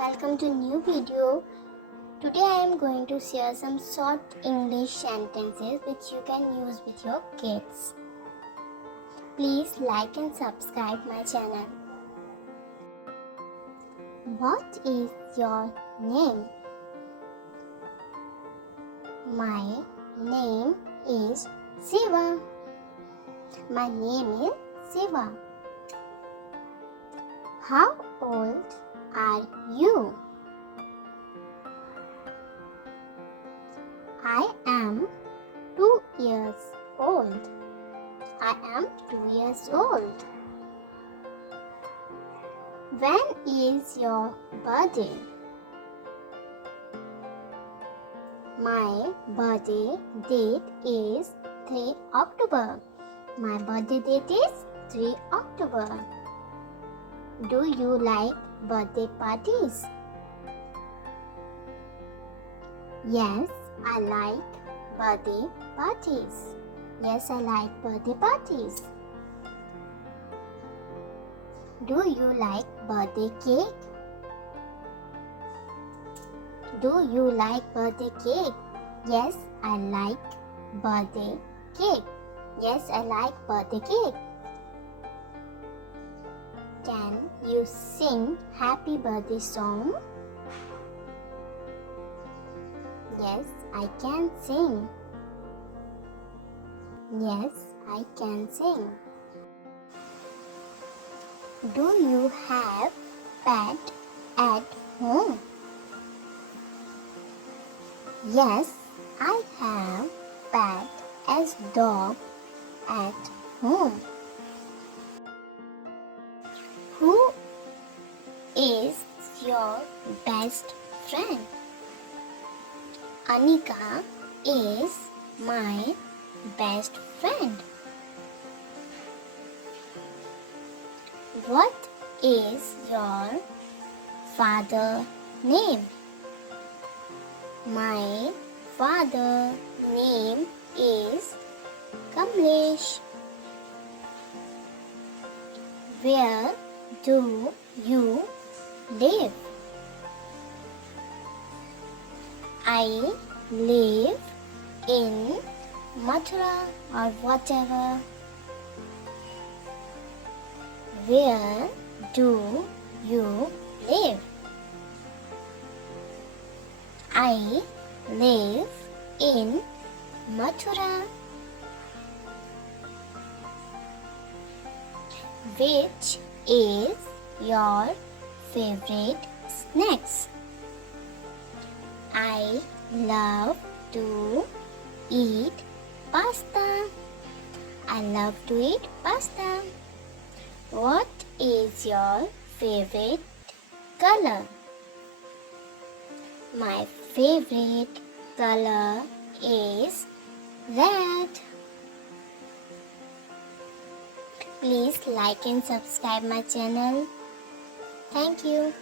welcome to new video. Today I am going to share some short English sentences which you can use with your kids. Please like and subscribe my channel. What is your name? My name is Siva. My name is Siva. How old are you? I am 2 years old. I am 2 years old. When is your birthday? My birthday date is 3 October. My birthday date is 3 October. Do you like birthday parties? Yes, I like birthday parties. Yes, I like birthday parties. Do you like birthday cake? Do you like birthday cake? Yes, I like birthday cake. Yes, I like birthday cake. Can you sing happy birthday song? Yes, I can sing. Yes, I can sing. Do you have pet at home? Yes, I have pet as dog at home. Who is your best friend? Anika is my best friend. What is your father's name? My father's name is Kamlesh. Where do you live? I live in Mathura or whatever. Where do you live? I live in Mathura. Which is your favorite snacks? I love to eat pasta. I love to eat pasta. What is your favorite color? My favorite color is red. Please like and subscribe my channel. Thank you.